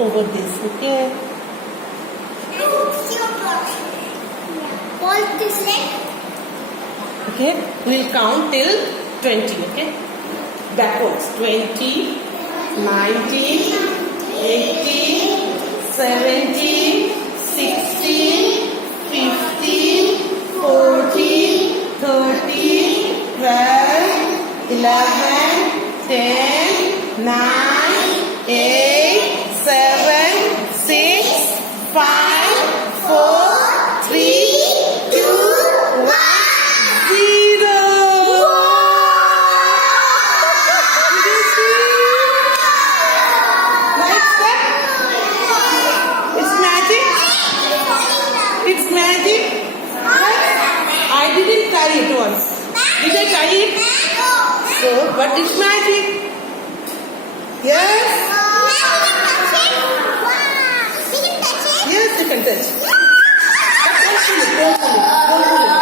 over this. Okay. Hold this leg. Okay. We'll count till 20. Okay. Backwards. 20, 19, 18, 17, 16, 15, 14, 13, 12, 11, 10, 9, 8, 7, 6, 5, 4, 3, 2, 1, 0. Did you see? Like that? It's magic. It's magic. I didn't try it once. Did I try it? So, but it's magic. Yes? Yes, you can touch.